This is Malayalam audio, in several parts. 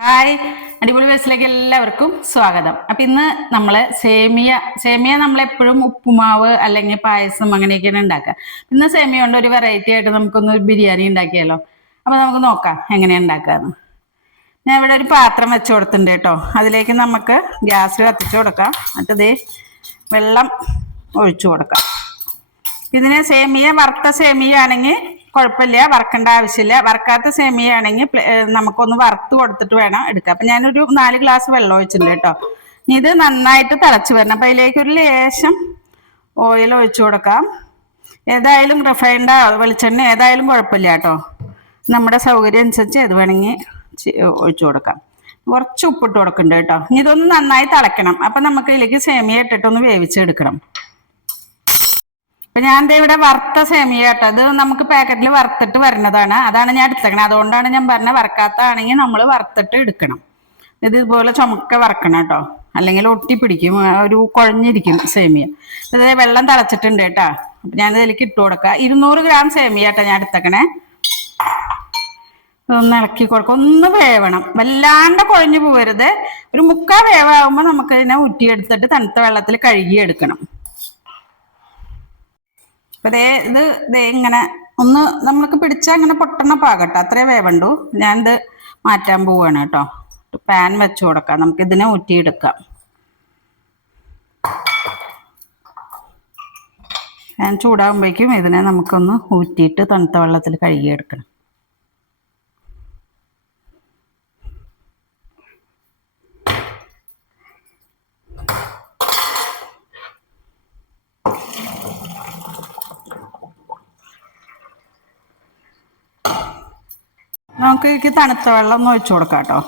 ഹായ് അടിപൊളി വയസ്സിലേക്ക് എല്ലാവർക്കും സ്വാഗതം. അപ്പൊ ഇന്ന് നമ്മൾ സേമിയ സേമിയ നമ്മളെപ്പോഴും ഉപ്പുമാവ് അല്ലെങ്കിൽ പായസം അങ്ങനെയൊക്കെയാണ് ഉണ്ടാക്കുക. ഇന്ന് സേമിയ കൊണ്ട് ഒരു വെറൈറ്റി ആയിട്ട് നമുക്കൊന്ന് ബിരിയാണി ഉണ്ടാക്കിയാലോ? അപ്പൊ നമുക്ക് നോക്കാം എങ്ങനെയാണ് ഉണ്ടാക്കാന്ന്. ഞാൻ ഇവിടെ ഒരു പാത്രം വെച്ച് കൊടുത്തിട്ടുണ്ട് കേട്ടോ. അതിലേക്ക് നമുക്ക് ഗ്യാസ് കത്തിച്ചു കൊടുക്കാം. മറ്റത് വെള്ളം ഒഴിച്ചു കൊടുക്കാം. ഇതിന് സേമിയ വറുത്ത സേമിയ ആണെങ്കിൽ കുഴപ്പമില്ല വറക്കേണ്ട ആവശ്യമില്ല. വറക്കാത്ത സേമിയ ആണെങ്കിൽ നമുക്കൊന്ന് വറുത്ത് കൊടുത്തിട്ട് വേണം എടുക്കാം അപ്പം ഞാനൊരു നാല് ഗ്ലാസ് വെള്ളം ഒഴിച്ചിട്ടുണ്ട് കേട്ടോ. ഇത് നന്നായിട്ട് തിളച്ച് വരണം. അപ്പം അതിലേക്ക് ഒരു ലേശം ഓയിൽ ഒഴിച്ചു കൊടുക്കാം. ഏതായാലും റിഫൈൻഡ് വെളിച്ചെണ്ണ ഏതായാലും കുഴപ്പമില്ല കേട്ടോ. നമ്മുടെ സൗകര്യം അനുസരിച്ച് ഏത് വേണമെങ്കിൽ ഒഴിച്ചു കൊടുക്കാം. കുറച്ച് ഉപ്പിട്ട് കൊടുക്കുന്നുണ്ട് കേട്ടോ. ഇനി ഇതൊന്ന് നന്നായി തിളയ്ക്കണം. അപ്പം നമുക്ക് ഇതിലേക്ക് സേമിയ ഇട്ടിട്ടൊന്ന് വേവിച്ചെടുക്കണം. അപ്പൊ ഞാൻ ഇവിടെ വറുത്ത സേമിയ കേട്ടോ. അത് നമുക്ക് പാക്കറ്റിൽ വറുത്തിട്ട് വരുന്നതാണ്. അതാണ് ഞാൻ എടുത്തേക്കണത് അതുകൊണ്ടാണ് ഞാൻ പറഞ്ഞത് വറക്കാത്തതാണെങ്കിൽ നമ്മൾ വറുത്തിട്ട് എടുക്കണം. ഇത് ഇതുപോലെ ചുമക്ക വറക്കണം കേട്ടോ. അല്ലെങ്കിൽ ഒട്ടി പിടിക്കും. ഒരു കുഴഞ്ഞിരിക്കും സേമിയ ഇത് വെള്ളം തിളച്ചിട്ടുണ്ട് കേട്ടോ. അപ്പൊ ഞാൻ ഇതിലേക്ക് ഇട്ട് കൊടുക്കാം. ഇരുന്നൂറ് ഗ്രാം സേമിയ കേട്ടോ ഞാൻ എടുത്തേക്കണേ. ഒന്ന് ഇളക്കി കൊടുക്കുക ഒന്ന് വേവണം. വല്ലാണ്ട് കുഴഞ്ഞു പോകരുത് ഒരു മുക്കാ വേവാകുമ്പോൾ നമുക്ക് ഇതിനെ ഊറ്റിയെടുത്തിട്ട് തണുത്ത വെള്ളത്തിൽ കഴുകി എടുക്കണം അപ്പൊ ഇത് ദേ ഇങ്ങനെ ഒന്ന് നമ്മൾക്ക് പിടിച്ച അങ്ങനെ പൊട്ടണ പാകട്ടെ. അത്രേ വേവണ്ടു ഞാനിത് മാറ്റാൻ പോവാണ് കേട്ടോ. പാൻ വെച്ച് കൊടുക്കാം. നമുക്ക് ഇതിനെ ഊറ്റിയെടുക്കാം. പാൻ ചൂടാകുമ്പോഴേക്കും ഇതിനെ നമുക്കൊന്ന് ഊറ്റിയിട്ട് തണുത്ത വെള്ളത്തിൽ കഴുകിയെടുക്കണം. നമുക്ക് ഇതിലേക്ക് തണുത്ത വെള്ളം ഒന്ന് ഒഴിച്ചു കൊടുക്കാം കേട്ടോ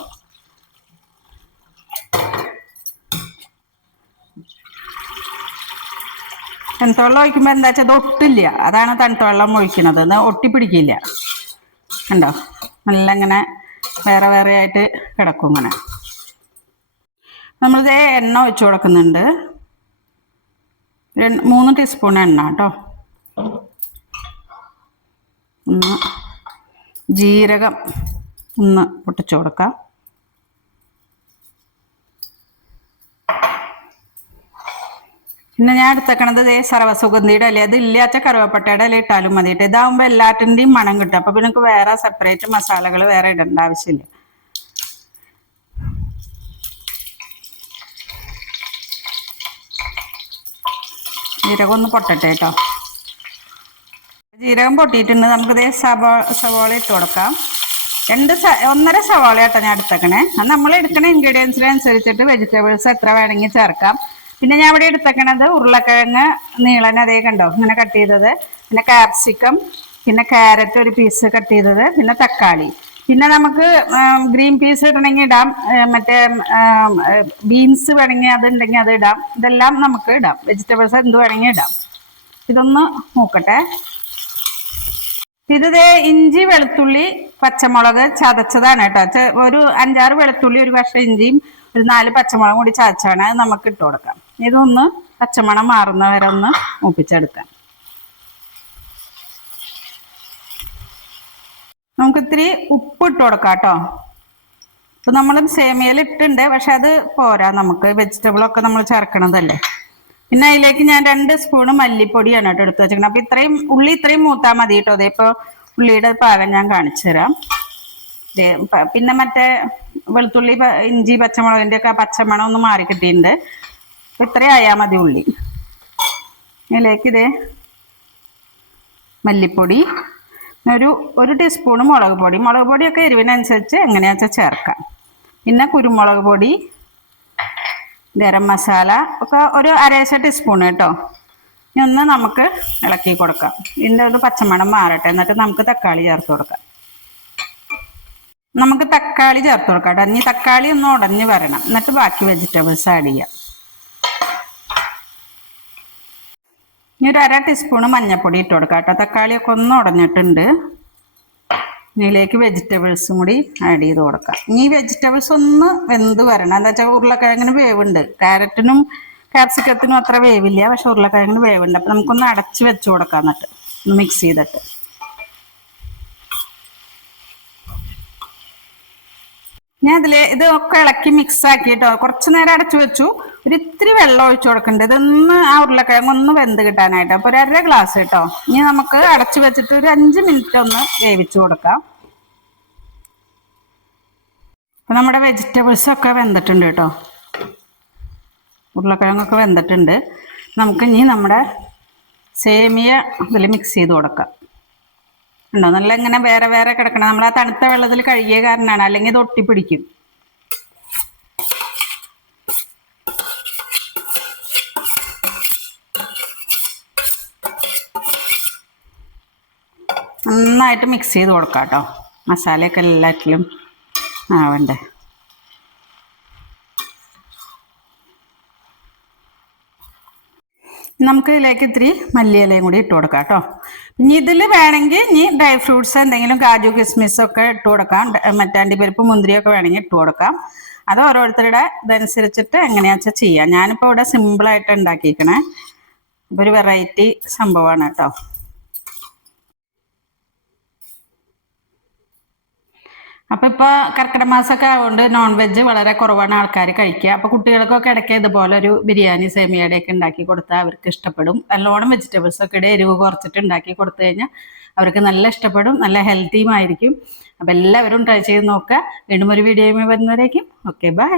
തണുത്ത വെള്ളം ഒഴിക്കുമ്പോൾ എന്താ വെച്ചാൽ അത് ഒട്ടില്ല. അതാണ് തണുത്ത വെള്ളം ഒഴിക്കുന്നത്. ഇത് ഒട്ടിപ്പിടിക്കില്ല കണ്ടോ? നല്ല ഇങ്ങനെ വേറെ വേറെ ആയിട്ട് കിടക്കും ഇങ്ങനെ. നമ്മളിത് എണ്ണ ഒഴിച്ചു കൊടുക്കുന്നുണ്ട്. മൂന്ന് ടീസ്പൂൺ എണ്ണ കേട്ടോ. ഒന്ന് ജീരകം ഒന്ന് പൊട്ടിച്ചു കൊടുക്കാം. പിന്നെ ഞാൻ എടുത്തേക്കണത് ഇതേ സർവസുഗന്ധിയുടെ ഇല. അത് ഇല്ലാത്ത കറുവപ്പട്ടയുടെ ഇല ഇട്ടാലും മതിയിട്ട്. ഇതാവുമ്പോൾ എല്ലാറ്റിന്റെയും മണം കിട്ടും. അപ്പോൾ പിന്നെ വേറെ സെപ്പറേറ്റ് മസാലകൾ വേറെ ഇടേണ്ട ആവശ്യമില്ല. ജീരകം ഒന്ന് പൊട്ടട്ടെ കേട്ടോ ജീരകം പൊട്ടിയിട്ടുണ്ട്. നമുക്ക് ഇതേ സവോ സവോള ഇട്ട് കൊടുക്കാം. രണ്ട് ഒന്നര സവാള കേട്ടോ ഞാൻ എടുത്തേക്കണേ. അത് നമ്മൾ എടുക്കണ ഇൻഗ്രീഡിയൻസിനനുസരിച്ചിട്ട് വെജിറ്റബിൾസ് എത്ര വേണമെങ്കിൽ ചേർക്കാം. പിന്നെ ഞാൻ ഇവിടെ എടുത്തേക്കണത് ഉരുളക്കിഴങ്ങ് നീളൻ അതേ കണ്ടോ? ഇങ്ങനെ കട്ട് ചെയ്തത്. പിന്നെ കാപ്സിക്കം പിന്നെ ക്യാരറ്റ് ഒരു പീസ് കട്ട് ചെയ്തത്. പിന്നെ തക്കാളി. പിന്നെ നമുക്ക് ഗ്രീൻ പീസ് ഇടണമെങ്കിൽ ഇടാം. മറ്റേ ബീൻസ് വേണമെങ്കിൽ അത് ഉണ്ടെങ്കിൽ അത് ഇടാം. ഇതെല്ലാം നമുക്ക് ഇടാം. വെജിറ്റബിൾസ് എന്ത് വേണമെങ്കിൽ ഇടാം. ഇതൊന്ന് നോക്കട്ടെ. ഇത് ഇഞ്ചി വെളുത്തുള്ളി പച്ചമുളക് ചതച്ചതാണ് കേട്ടോ. ഒരു അഞ്ചാറ് വെളുത്തുള്ളി ഒരു കഷ്ണം ഇഞ്ചിയും ഒരു നാല് പച്ചമുളകും കൂടി ചതച്ചാണ് അത് നമുക്ക് ഇട്ട് കൊടുക്കാം. ഇതൊന്ന് പച്ചമണം മാറുന്ന വരെ ഒന്ന് മൂപ്പിച്ചെടുക്കാം. നമുക്ക് ഇത്തിരി ഉപ്പ് ഇട്ട് കൊടുക്കാം കേട്ടോ. ഇപ്പൊ നമ്മൾ സേമിയയിൽ ഇട്ടുണ്ട് പക്ഷെ അത് പോരാ. നമുക്ക് വെജിറ്റബിൾ ഒക്കെ നമ്മൾ ചേർക്കണതല്ലേ. പിന്നെ അതിലേക്ക് ഞാൻ രണ്ട് സ്പൂണ് മല്ലിപ്പൊടിയാണ് കേട്ടോ എടുത്ത് വെച്ചിരിക്കുന്നത്. അപ്പൊ ഇത്രയും ഉള്ളി ഇത്രയും മൂത്താൽ മതി കേട്ടോ. അതേ ഇപ്പൊ ഉള്ളിയുടെ പാകം ഞാൻ കാണിച്ചു തരാം. പിന്നെ മറ്റേ വെളുത്തുള്ളി ഇഞ്ചി പച്ചമുളകിന്റെ ഒക്കെ പച്ചമണം ഒന്ന് മാറി കിട്ടിയിട്ടുണ്ട്. ഇത്രയും ആയാൽ മതി ഉള്ളി. ഇതിലേക്ക് ഇതേ മല്ലിപ്പൊടി ഒരു ഒരു ടീസ്പൂണ് മുളക് പൊടി. മുളക് പൊടിയൊക്കെ എരിവിനനുസരിച്ച് എങ്ങനെയാണെന്ന് വെച്ചാൽ ചേർക്കാം. പിന്നെ കുരുമുളക് പൊടി ഗരം മസാല ഒക്കെ ഒരു അരേശ ടീസ്പൂൺ കേട്ടോ. ഇനി ഒന്ന് നമുക്ക് ഇളക്കി കൊടുക്കാം. ഇതിന്റെ ഒരു പച്ചമണം മാറട്ടെ. എന്നിട്ട് നമുക്ക് തക്കാളി ചേർത്ത് കൊടുക്കാം. നമുക്ക് തക്കാളി ചേർത്ത് കൊടുക്കാം കേട്ടോ. ഇനി തക്കാളി ഒന്ന് ഉടഞ്ഞ് വരണം. എന്നിട്ട് ബാക്കി വെജിറ്റബിൾസ് ആഡ് ചെയ്യാം. ഇനി ഒരു അര ടീസ്പൂൺ മഞ്ഞൾപ്പൊടി ഇട്ട് കൊടുക്കാം കേട്ടോ. തക്കാളിയൊക്കെ ഒന്ന് ഉടഞ്ഞിട്ടുണ്ട്. ഇതിലേക്ക് വെജിറ്റബിൾസും കൂടി ആഡ് ചെയ്ത് കൊടുക്കാം. ഇനി വെജിറ്റബിൾസ് ഒന്ന് വെന്ത് വരണം. എന്താ വെച്ചാൽ ഉരുളക്കിഴങ്ങിന് വേവുണ്ട്. ക്യാരറ്റിനും ക്യാപ്സിക്കത്തിനും അത്ര വേവില്ല. പക്ഷെ ഉരുളക്കിഴങ്ങിന് വേവുണ്ട്. അപ്പം നമുക്കൊന്ന് അടച്ച് വെച്ച് കൊടുക്കാം എന്നിട്ട്. ഒന്ന് മിക്സ് ചെയ്തിട്ട്. അതിൽ ഇത് ഒക്കെ ഇളക്കി മിക്സ് ആക്കിട്ടോ കുറച്ച് നേരം അടച്ചു വെച്ചു. ഒരു ഇത്തിരി വെള്ളം ഒഴിച്ചു കൊടുക്കണ്ട് ഇതൊന്ന് ആ ഉരുളക്കിഴങ്ങ് ഒന്ന് വെന്ത് കിട്ടാനായിട്ട്. അപ്പോൾ ഒരു അര ഗ്ലാസ് കേട്ടോ. ഇനി നമുക്ക് അടച്ചു വെച്ചിട്ട് ഒരു അഞ്ച് മിനിറ്റ് ഒന്ന് വേവിച്ചു കൊടുക്കാം. അപ്പൊ നമ്മുടെ വെജിറ്റബിൾസ് ഒക്കെ വെന്തിട്ടുണ്ട് കേട്ടോ. ഉരുളക്കിഴങ്ങൊക്കെ വെന്തിട്ടുണ്ട്. നമുക്ക് ഇനി നമ്മുടെ സേമിയ ഇതിൽ മിക്സ് ചെയ്ത് കൊടുക്കാം. ഉണ്ടോ ഇങ്ങനെ വേറെ വേറെ കിടക്കണം. നമ്മൾ ആ തണുത്ത വെള്ളത്തിൽ കഴുകിയ കാരണമാണ് അല്ലെങ്കിൽ ഇത് ഒട്ടിപ്പിടിക്കും. നന്നായിട്ട് മിക്സ് ചെയ്ത് കൊടുക്കാം കേട്ടോ മസാലയൊക്കെ എല്ലാറ്റിലും ആവണ്ടേ. നമുക്ക് ഇതിലേക്ക് ഇത്തിരി മല്ലിയിലയും കൂടി ഇട്ട് കൊടുക്കാം കേട്ടോ. ഇനി ഇതിൽ വേണമെങ്കിൽ ഇനി ഡ്രൈ ഫ്രൂട്ട്സ് എന്തെങ്കിലും കാജു കിസ്മിസ് ഒക്കെ ഇട്ട് കൊടുക്കാം. മറ്റാണ്ടി പരിപ്പ് മുന്തിരിയൊക്കെ വേണമെങ്കിൽ ഇട്ട് കൊടുക്കാം. അത് ഓരോരുത്തരുടെ ഇതനുസരിച്ചിട്ട് എങ്ങനെയാ വെച്ചാൽ ചെയ്യാം. ഞാനിപ്പോൾ ഇവിടെ സിമ്പിളായിട്ട് ഉണ്ടാക്കിയിരിക്കണേ. ഒരു വെറൈറ്റി സംഭവമാണ് കേട്ടോ. അപ്പൊ ഇപ്പൊ കർക്കിടക മാസമൊക്കെ ആയതുകൊണ്ട് നോൺ വെജ് വളരെ കുറവാണ് ആൾക്കാർ കഴിക്കുക. അപ്പൊ കുട്ടികൾക്കൊക്കെ ഇടയ്ക്ക് ഇതുപോലെ ഒരു ബിരിയാണി സേമിയയുടെ ഒക്കെ ഉണ്ടാക്കി കൊടുത്താൽ അവർക്ക് ഇഷ്ടപ്പെടും. നല്ലോണം വെജിറ്റബിൾസ് ഒക്കെ ഇടെ എരിവ് കുറച്ചിട്ട് ഉണ്ടാക്കി കൊടുത്തു കഴിഞ്ഞാൽ അവർക്ക് നല്ല ഇഷ്ടപ്പെടും നല്ല ഹെൽത്തിയും ആയിരിക്കും. അപ്പൊ എല്ലാവരും ട്രൈ ചെയ്ത് നോക്കുക. വീണ്ടും ഒരു വീഡിയോയുമായി വരുന്നവരേക്കും. Okay bye